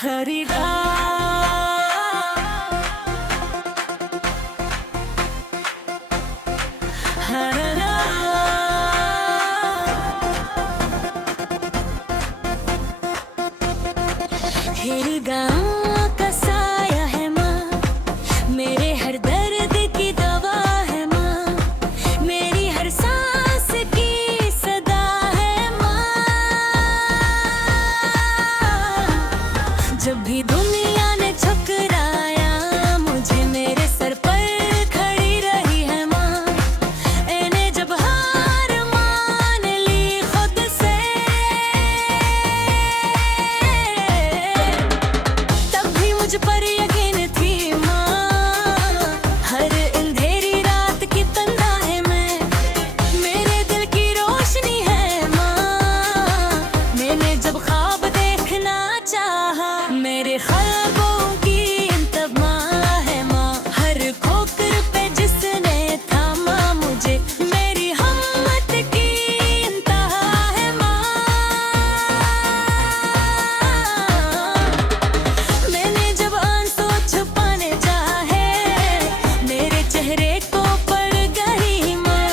हरिदा हररा हिरगा का साया है माँ, मेरे हर दर्द की दवा है माँ, मेरी हर सांस की सदा है माँ। जब भी दुनिया ने ठुकराया मुझे, मेरे सर पर खड़ी रही है माँ। मैंने जब हार मान ली खुद से, तब भी मुझ पर यकीन थी माँ। हर अंधेरी रात की तन्हा है मैं, मेरे दिल की रोशनी है माँ। मैंने जब ख्वाब देखना चाहा, मेरे ख्वाबों की इंतहा है माँ। हर ठोकर पे जिसने थामा मुझे, मेरी हिम्मत की इंतहा है माँ। मैंने जब आंसू छुपाने चाहे, मेरे चेहरे को पड़ गई माँ।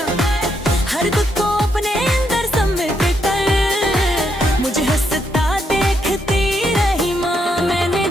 हर दुख को अपने अंदर समेट कर मुझे हंसता देखती रही माँ। मैंने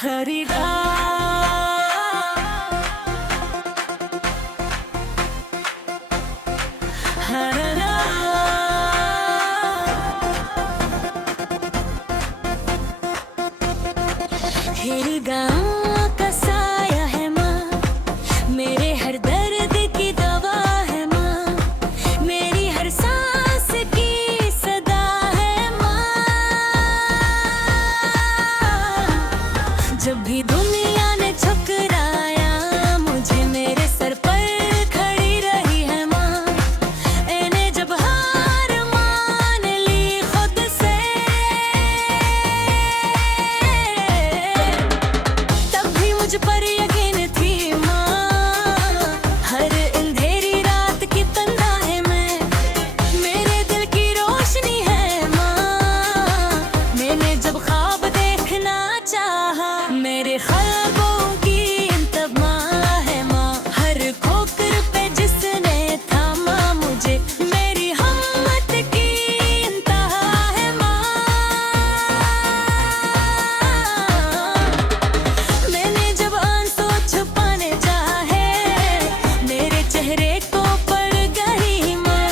हरिदा हररा तेरे गाँव का साया है माँ, मेरे हर दर्द की दवा है माँ, मेरी हर सांस की सदा है माँ। जब भी दुनिया ने ठुकराया मुझे, मेरे सर पर खड़ी रही है माँ। मैंने जब हार मान ली खुद से, तब भी मुझ पर यकीन थी माँ। हर अंधेरी रात की तन्हा है मैं, मेरे दिल की रोशनी है माँ। मैंने जब ख्वाब देखना चाहा, मेरे ख्वाबों की इंतहा है माँ। हर ठोकर पे जिसने थामा मुझे, मेरी हिम्मत की इंतहा है माँ। मैंने जब आंसू छुपाने चाहे, मेरे चेहरे को पड़ गई माँ।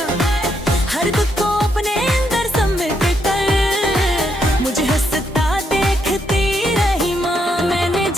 हर दुख को अपने अंदर समेट कर मुझे हंसता देखती रही माँ। मैंने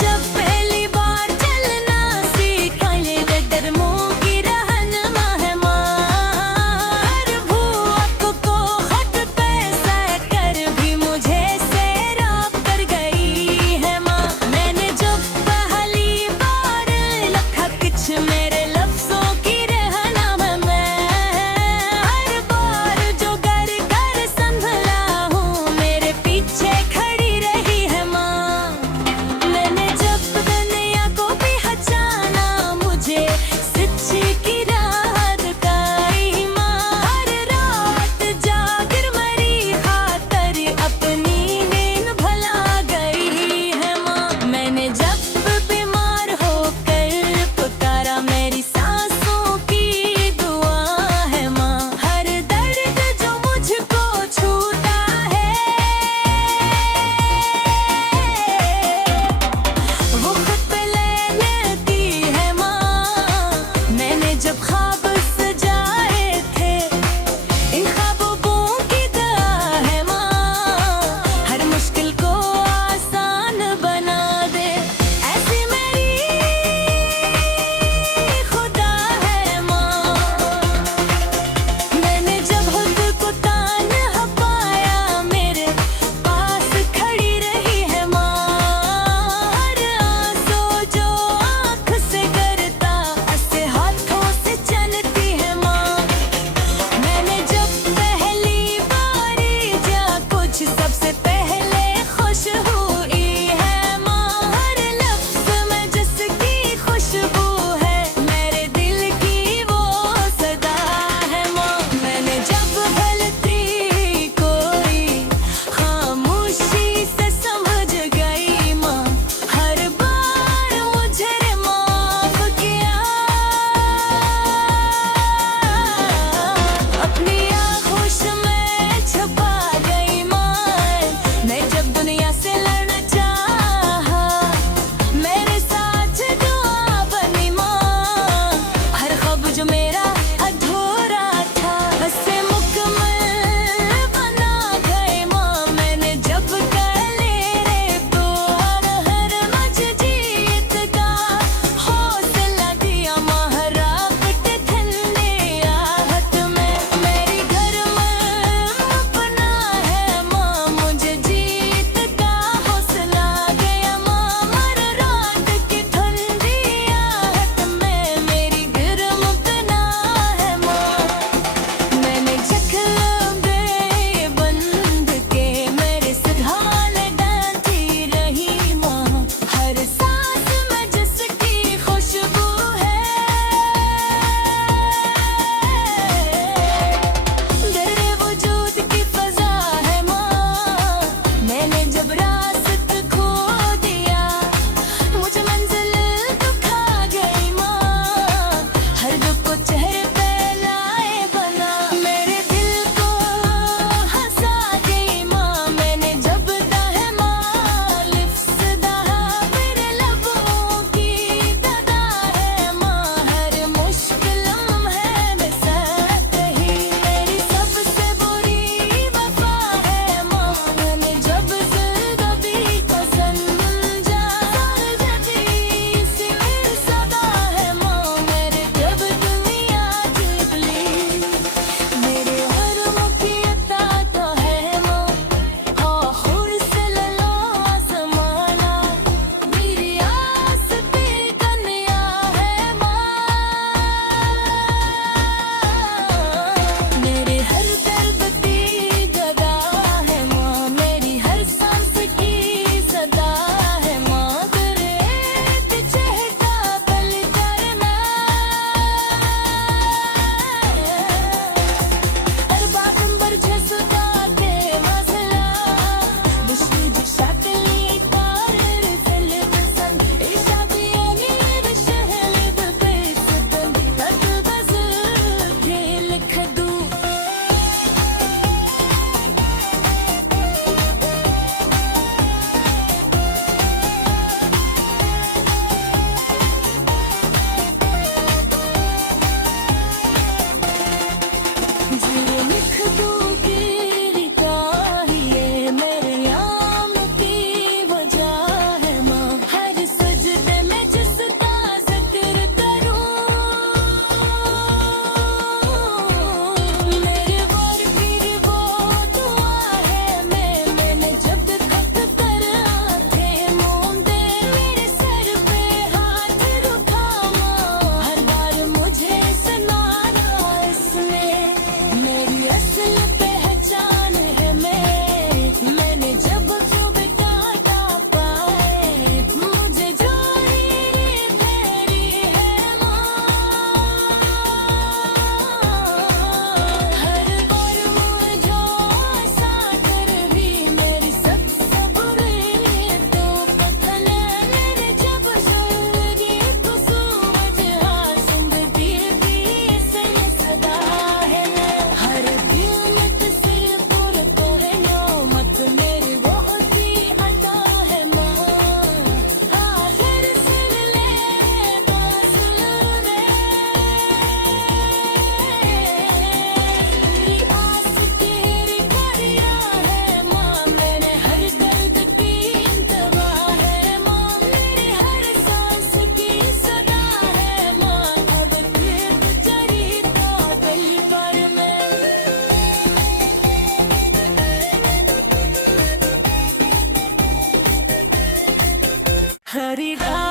हरी रात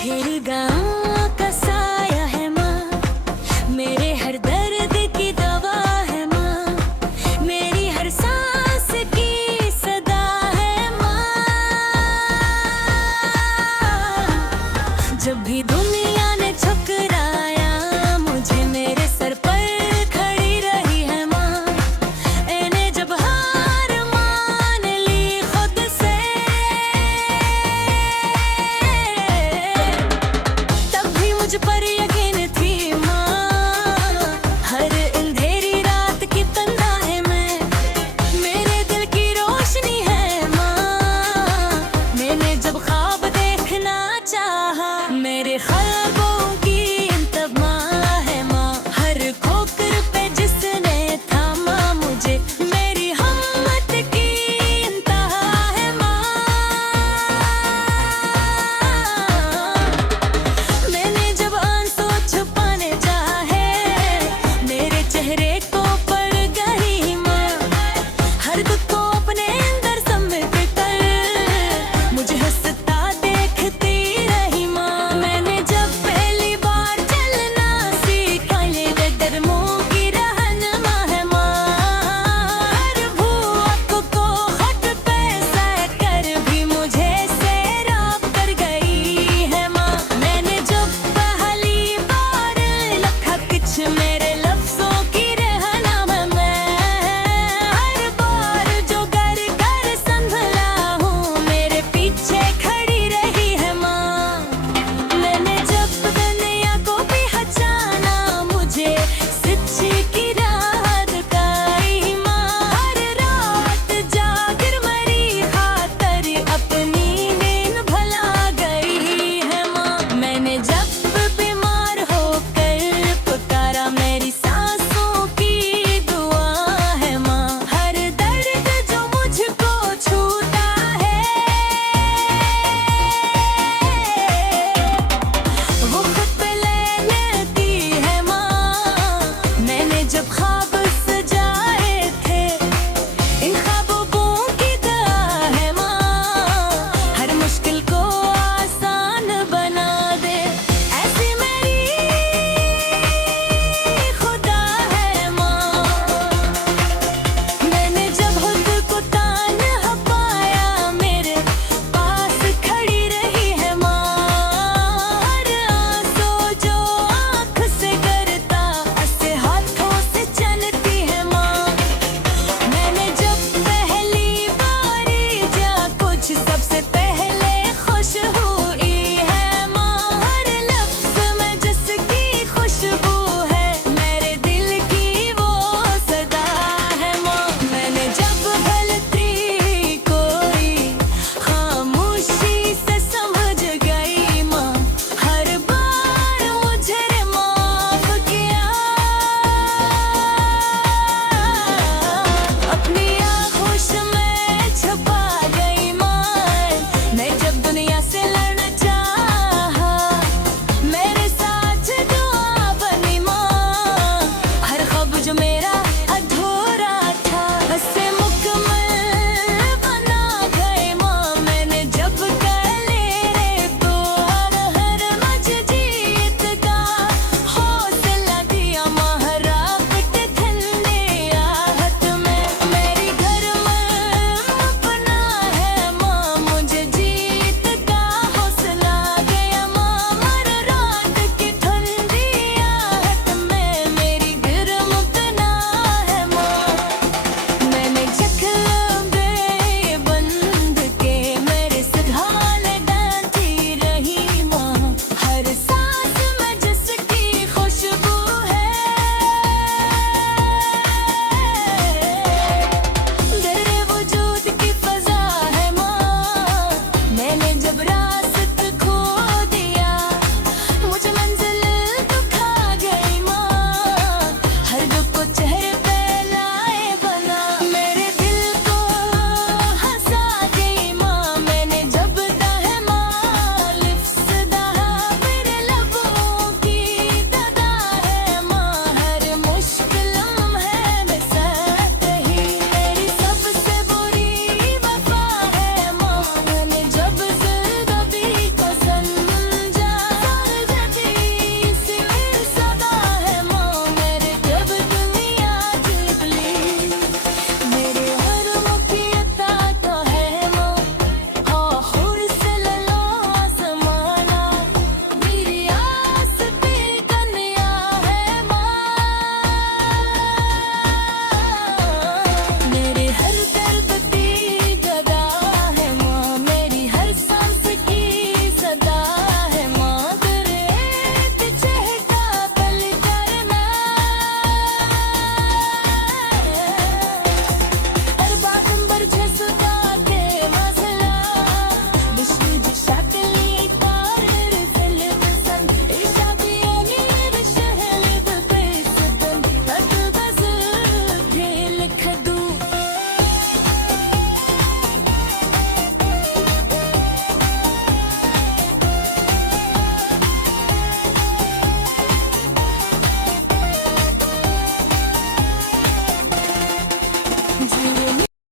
तेरे गाँव का साया है माँ, मेरे हर दर्द की दवा है माँ, मेरी हर सांस की सदा है माँ। जब भी दुनिया ने ठुकराया मुझे, मेरे सर पर खड़ी रही है माँ। मैंने जब हार मान ली खुद से, तब भी मुझ पर यकीन थी माँ। हर अंधेरी रात की तन्हा है मैं, मेरे दिल की रोशनी है माँ। मैंने जब ख्वाब देखना चाहा, मेरे